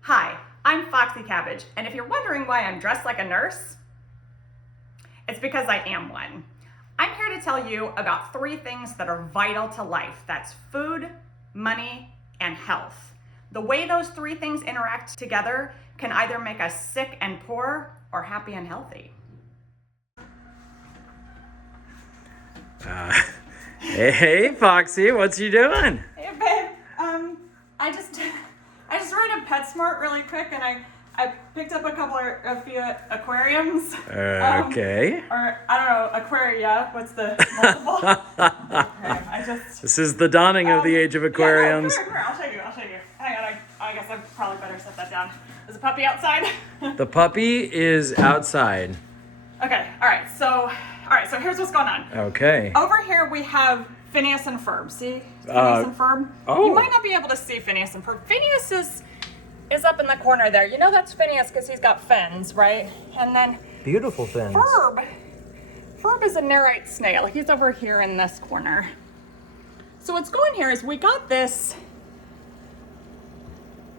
Hi, I'm Foxy Cabbage, and if you're wondering why I'm dressed like a nurse, it's because I am one. I'm here to tell you about 3 things that are vital to life. That's food, money, and health. The way those 3 things interact together can either make us sick and poor or happy and healthy. Hey, Foxy, what's you doing? Hey babe, I just ran to PetSmart really quick, and I picked up a few aquariums. Okay. Or I don't know, aquaria. What's the multiple? This is the dawning of the age of aquariums. Yeah, no, come here. I'll show you. Hang on, I guess I probably better set that down. Is the puppy outside? The puppy is outside. Okay. All right. So here's what's going on. Okay. Over here we have Phineas and Ferb. See Phineas and Ferb? Oh. You might not be able to see Phineas and Ferb. Phineas is up in the corner there. You know that's Phineas because he's got fins, right? And then Beautiful fins. Ferb is a nerite snail. He's over here in this corner. So what's going here is we got this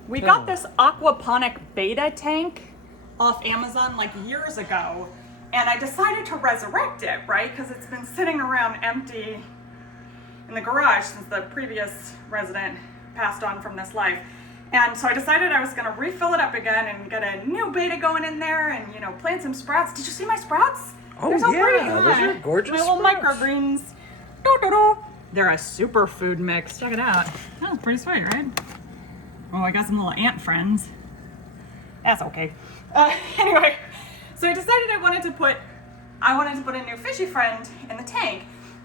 aquaponic Betta tank off Amazon like years ago. And I decided to resurrect it, right? Because it's been sitting around empty in the garage since the previous resident passed on from this life. And so I decided I was going to refill it up again and get a new Betta going in there and, plant some sprouts. Did you see my sprouts? Oh, They're so pretty. those are gorgeous My little sprouts. microgreens. Do-do-do. They're a superfood mix. Check it out. Oh, pretty sweet, right? Oh, I got some little ant friends. That's okay. Anyway, so I decided I wanted to put a new fishy friend in the tank.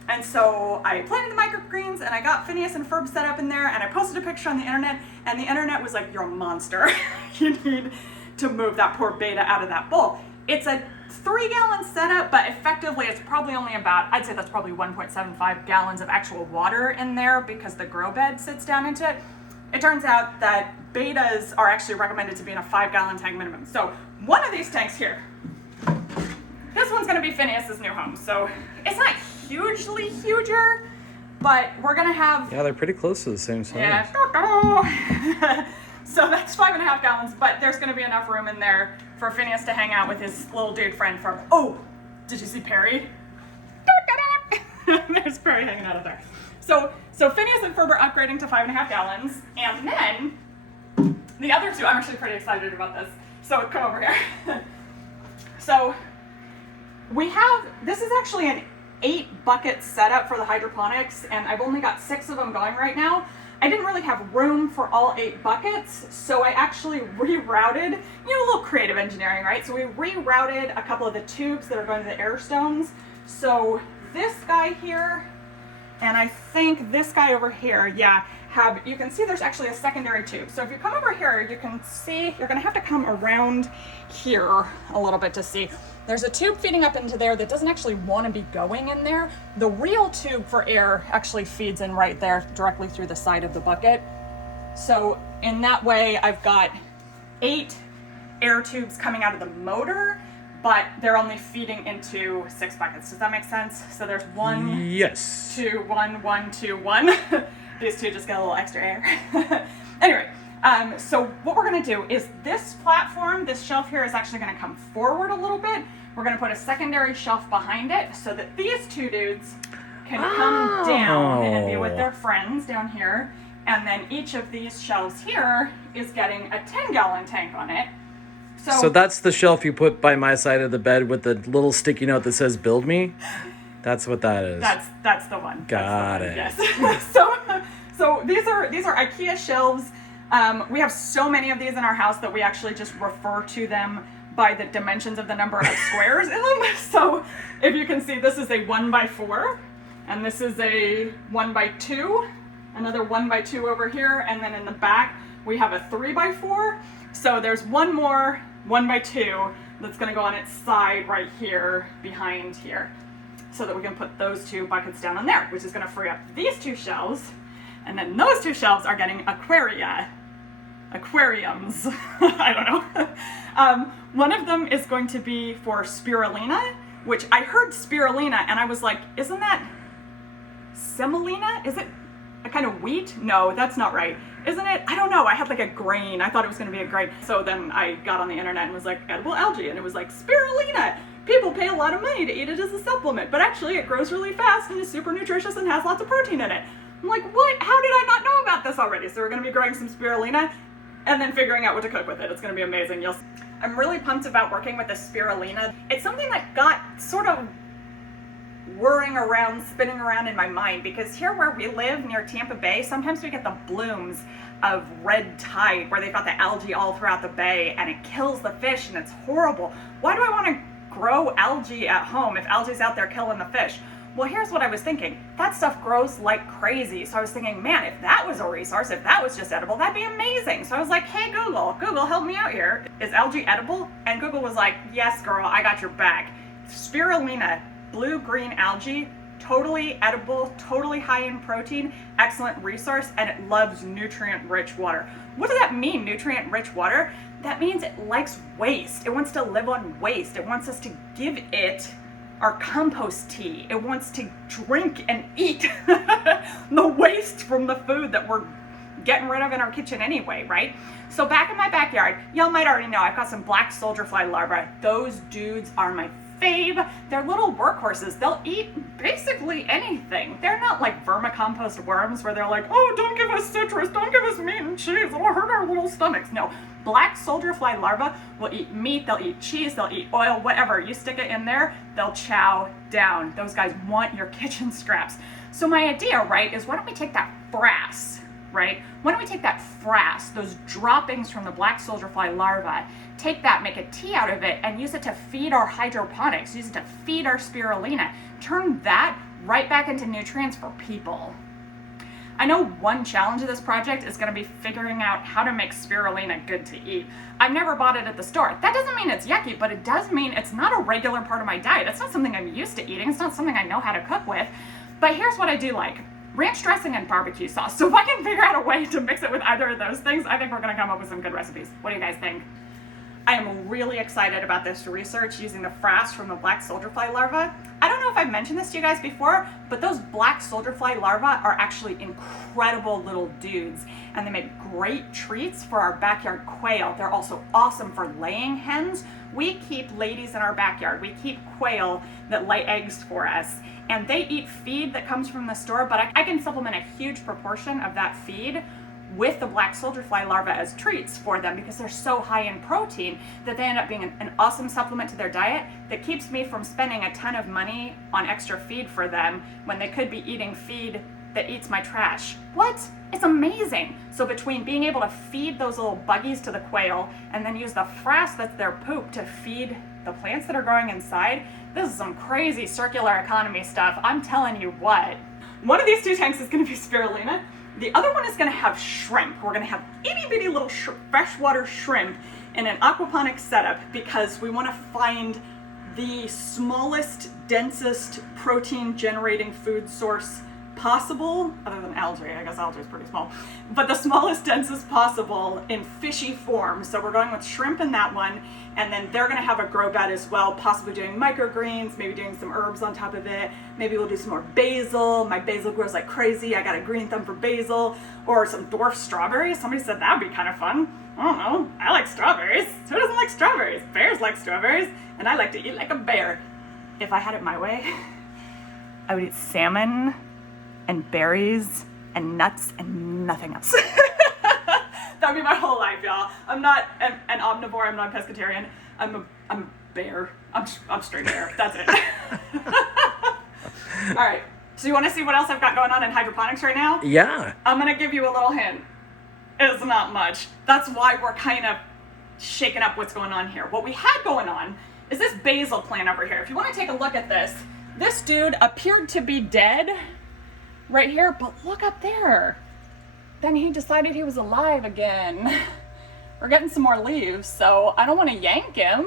And so I planted the microgreens and I got Phineas and Ferb set up in there and I posted a picture on the internet and the internet was like, you're a monster. You need to move that poor Betta out of that bowl. It's a 3-gallon setup, but effectively it's probably only I'd say that's probably 1.75 gallons of actual water in there because the grow bed sits down into it. It turns out that Bettas are actually recommended to be in a 5-gallon tank minimum. So one of these tanks here, this one's gonna be Phineas's new home. So it's not hugely huger, but we're gonna have... Yeah, they're pretty close to the same size. Yeah. So that's 5.5 gallons, but there's gonna be enough room in there for Phineas to hang out with his little dude friend from... Oh, did you see Perry? There's Perry hanging out of there. So Phineas and Ferb are upgrading to 5.5 gallons, and then the other 2, I'm actually pretty excited about this. So come over here. So this is actually an 8-bucket setup for the hydroponics, and I've only got 6 of them going right now. I didn't really have room for all 8 buckets, so I actually rerouted, a little creative engineering, right? So we rerouted a couple of the tubes that are going to the air stones. So this guy here, and I think this guy over here, you can see there's actually a secondary tube. So if you come over here, you can see, you're gonna have to come around here a little bit to see. There's a tube feeding up into there that doesn't actually want to be going in there. The real tube for air actually feeds in right there directly through the side of the bucket. So in that way, I've got 8 air tubes coming out of the motor, but they're only feeding into 6 buckets. Does that make sense? So there's 1, Yes. 2, 1, 1, 2, 1. These 2 just get a little extra air. Anyway. So what we're gonna do is this platform, this shelf here is actually gonna come forward a little bit. We're gonna put a secondary shelf behind it so that these 2 dudes can come down and be with their friends down here. And then each of these shelves here is getting a 10-gallon tank on it. So that's the shelf you put by my side of the bed with the little sticky note that says "Build Me." That's what that is. That's the one. Got it. Yes. So these are IKEA shelves. We have so many of these in our house that we actually just refer to them by the dimensions of the number of squares in them. So if you can see, this is a 1x4, and this is a 1x2, another 1x2 over here, and then in the back we have a 3x4. So there's one more 1x2 that's going to go on its side right here behind here, so that we can put those 2 buckets down on there, which is going to free up these 2 shelves. And then those 2 shelves are getting aquariums. I don't know. One of them is going to be for spirulina, which I heard spirulina and I was like, isn't that semolina? Is it a kind of wheat? No, that's not right. isn't it? I don't know. I had like a grain. I thought it was going to be a grain. So then I got on the internet and was like, edible algae. And it was like, spirulina. People pay a lot of money to eat it as a supplement, but actually it grows really fast and is super nutritious and has lots of protein in it. I'm like, what? How did I not know about this already? So we're going to be growing some spirulina and then figuring out what to cook with it. It's going to be amazing. I'm really pumped about working with the spirulina. It's something that got sort of whirring around, spinning around in my mind, because here where we live near Tampa Bay, sometimes we get the blooms of red tide where they've got the algae all throughout the bay and it kills the fish and it's horrible. Why do I want to grow algae at home if algae's out there killing the fish? Well, here's what I was thinking. That stuff grows like crazy. So I was thinking, man, if that was a resource, if that was just edible, that'd be amazing. So I was like, hey, Google, help me out here. Is algae edible? And Google was like, yes, girl, I got your back. Spirulina, blue-green algae, totally edible, totally high in protein, excellent resource, and it loves nutrient-rich water. What does that mean, nutrient-rich water? That means it likes waste. It wants to live on waste. It wants us to give it our compost tea. It wants to drink and eat the waste from the food that we're getting rid of in our kitchen anyway, right? So back in my backyard, y'all might already know, I've got some black soldier fly larvae. Those dudes are my fave. They're little workhorses. They'll eat basically anything. They're not like vermicompost worms where they're like, oh, don't give us citrus, don't give us meat and cheese, it'll hurt our little stomachs. No, black soldier fly larvae will eat meat, they'll eat cheese, they'll eat oil, whatever. You stick it in there, they'll chow down. Those guys want your kitchen scraps. So my idea, right, is why don't we take that frass, right? Why don't we take that frass, those droppings from the black soldier fly larvae, take that, make a tea out of it, and use it to feed our hydroponics, use it to feed our spirulina, turn that right back into nutrients for people. I know one challenge of this project is going to be figuring out how to make spirulina good to eat. I've never bought it at the store. That doesn't mean it's yucky, but it does mean it's not a regular part of my diet. It's not something I'm used to eating. It's not something I know how to cook with. But here's what I do like. Ranch dressing and barbecue sauce. So if I can figure out a way to mix it with either of those things, I think we're going to come up with some good recipes. What do you guys think? I am really excited about this research using the frass from the black soldier fly larvae. I don't know if I've mentioned this to you guys before, but those black soldier fly larvae are actually incredible little dudes, and they make great treats for our backyard quail. They're also awesome for laying hens. We keep ladies in our backyard. We keep quail that lay eggs for us, and they eat feed that comes from the store, but I can supplement a huge proportion of that feed with the black soldier fly larvae as treats for them because they're so high in protein that they end up being an awesome supplement to their diet that keeps me from spending a ton of money on extra feed for them when they could be eating feed that eats my trash. What? It's amazing. So between being able to feed those little buggies to the quail and then use the frass that's their poop to feed the plants that are growing inside, this is some crazy circular economy stuff. I'm telling you what. One of these two tanks is going to be spirulina. The other one is going to have shrimp. We're going to have itty bitty little freshwater shrimp in an aquaponics setup because we want to find the smallest, densest protein generating food source possible, other than algae. I guess algae is pretty small, but the smallest, densest possible in fishy form. So we're going with shrimp in that one, and then they're going to have a grow bed as well, possibly doing microgreens, maybe doing some herbs on top of it. Maybe we'll do some more basil. My basil grows like crazy. I got a green thumb for basil, or some dwarf strawberries. Somebody said that would be kind of fun. I don't know. I like strawberries. Who doesn't like strawberries? Bears like strawberries, and I like to eat like a bear. If I had it my way, I would eat salmon and berries and nuts and nothing else. That would be my whole life, y'all. I'm not an omnivore. I'm not a pescatarian. I'm a bear. I'm straight bear. That's it. All right. So you want to see what else I've got going on in hydroponics right now? Yeah. I'm going to give you a little hint. It's not much. That's why we're kind of shaking up what's going on here. What we had going on is this basil plant over here. If you want to take a look at this dude appeared to be dead right here, but look up there. Then he decided he was alive again. We're getting some more leaves, so I don't want to yank him.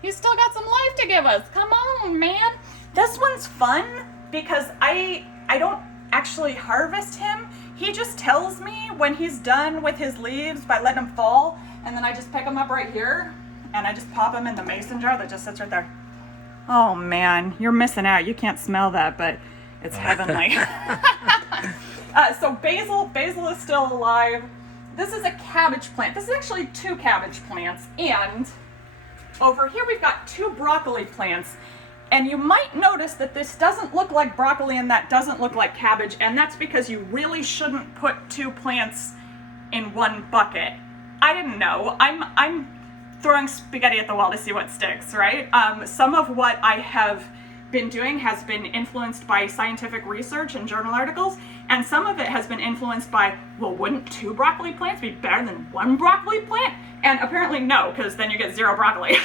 He's still got some life to give us. Come on, man. This one's fun because I don't actually harvest him. He just tells me when he's done with his leaves by letting them fall, and then I just pick him up right here, and I just pop him in the mason jar that just sits right there. Oh man, you're missing out. You can't smell that, but it's heavenly. So basil is still alive. This is a cabbage plant. This is actually 2 cabbage plants. And over here we've got 2 broccoli plants. And you might notice that this doesn't look like broccoli and that doesn't look like cabbage. And that's because you really shouldn't put 2 plants in one bucket. I didn't know. I'm throwing spaghetti at the wall to see what sticks, right? Some of what I have been doing has been influenced by scientific research and journal articles, and some of it has been influenced by, well, wouldn't 2 broccoli plants be better than 1 broccoli plant? And apparently no, because then you get 0 broccoli.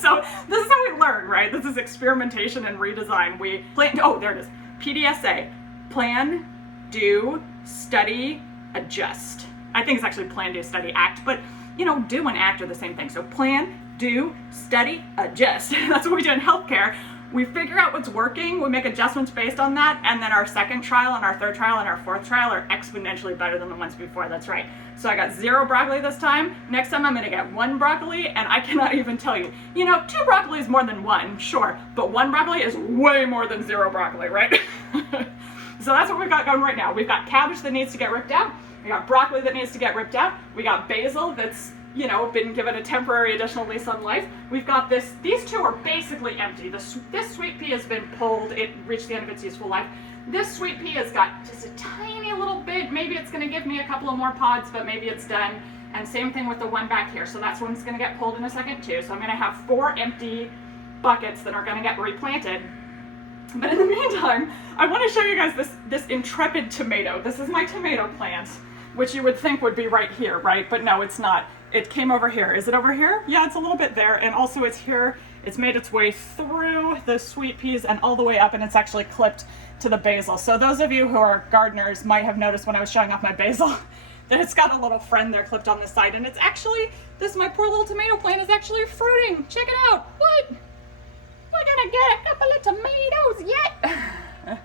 So this is how we learn, right? This is experimentation and redesign. We plan, oh, there it is. PDSA, plan, do, study, adjust. I think it's actually plan, do, study, act, but you know, do and act are the same thing. So plan, do, study, adjust. That's what we do in healthcare. We figure out what's working, we make adjustments based on that, and then our second trial and our third trial and our fourth trial are exponentially better than the ones before. That's right. So I got 0 broccoli this time. Next time I'm gonna get 1 broccoli, and I cannot even tell you. You know, 2 broccoli is more than 1, sure, but 1 broccoli is way more than 0 broccoli, right? So that's what we've got going right now. We've got cabbage that needs to get ripped out. We got broccoli that needs to get ripped out. We got basil that's, you know, been given a temporary additional lease on life. We've got this, these 2 are basically empty. This sweet pea has been pulled, it reached the end of its useful life. This sweet pea has got just a tiny little bit, maybe it's gonna give me a couple of more pods, but maybe it's done. And same thing with the one back here. So that's one's gonna get pulled in a second too. So I'm gonna have 4 empty buckets that are gonna get replanted. But in the meantime, I wanna show you guys this intrepid tomato. This is my tomato plant, which you would think would be right here, right? But no, it's not. It came over here. Is it over here? Yeah, it's a little bit there. And also it's here. It's made its way through the sweet peas and all the way up, and it's actually clipped to the basil. So those of you who are gardeners might have noticed when I was showing off my basil that it's got a little friend there clipped on the side, and it's actually, my poor little tomato plant is actually fruiting. Check it out. What? We're gonna get a couple of tomatoes yet.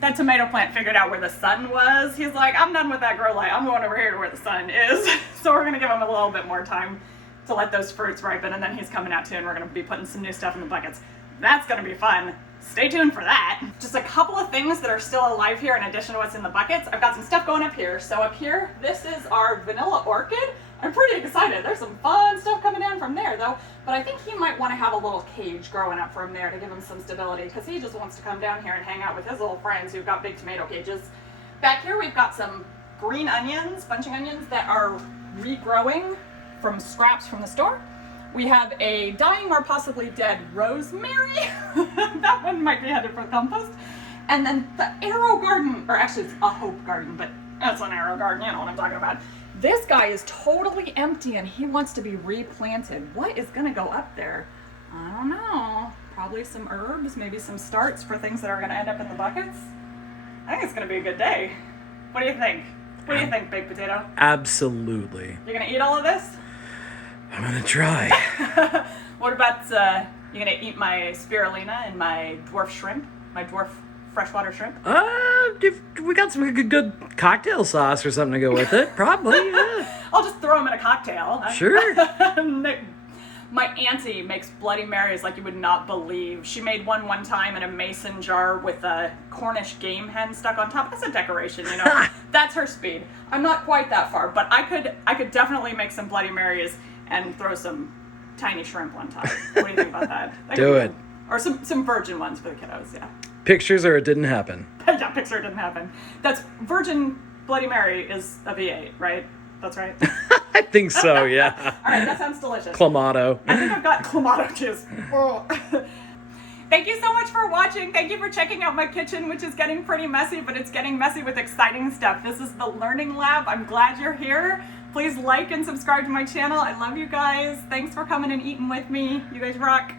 That tomato plant figured out where the sun was. He's like, I'm done with that grow light. I'm going over here to where the sun is. So we're gonna give him a little bit more time to let those fruits ripen, and then he's coming out too, and we're gonna be putting some new stuff in the buckets. That's gonna be fun. Stay tuned for that. Just a couple of things that are still alive here in addition to what's in the buckets. I've got some stuff going up here. So up here, this is our vanilla orchid. I'm pretty excited. There's some fun stuff coming down from there though, but I think he might want to have a little cage growing up from there to give him some stability, because he just wants to come down here and hang out with his little friends who've got big tomato cages. Back here we've got some green onions, bunching onions, that are regrowing from scraps from the store. We have a dying or possibly dead rosemary. That one might be headed for compost. And then the arrow garden, or actually it's a hope garden, but that's an arrow garden, you know what I'm talking about. This guy is totally empty and he wants to be replanted. What is gonna go up there? I don't know. Probably some herbs, maybe some starts for things that are gonna end up in the buckets. I think it's gonna be a good day. What do you think? What do you think, Baked Potato? Absolutely. You're gonna eat all of this? I'm gonna try. What about, you gonna eat my spirulina and my dwarf shrimp? My dwarf freshwater shrimp? If we got some good cocktail sauce or something to go with it, probably, yeah. I'll just throw them in a cocktail. Sure. My auntie makes Bloody Marys like you would not believe. She made one time in a mason jar with a Cornish game hen stuck on top. That's a decoration, you know. That's her speed. I'm not quite that far, but I could definitely make some Bloody Marys and throw some tiny shrimp on top. What do you think about that? Do it. Or some virgin ones for the kiddos, yeah. Pictures or it didn't happen. Yeah, picture it didn't happen. That's virgin Bloody Mary is a V8, right? That's right. I think so, yeah. All right, that sounds delicious. Clamato. I think I've got Clamato juice. Oh. Thank you so much for watching. Thank you for checking out my kitchen, which is getting pretty messy, but it's getting messy with exciting stuff. This is the Learning Lab. I'm glad you're here. Please like and subscribe to my channel. I love you guys. Thanks for coming and eating with me. You guys rock.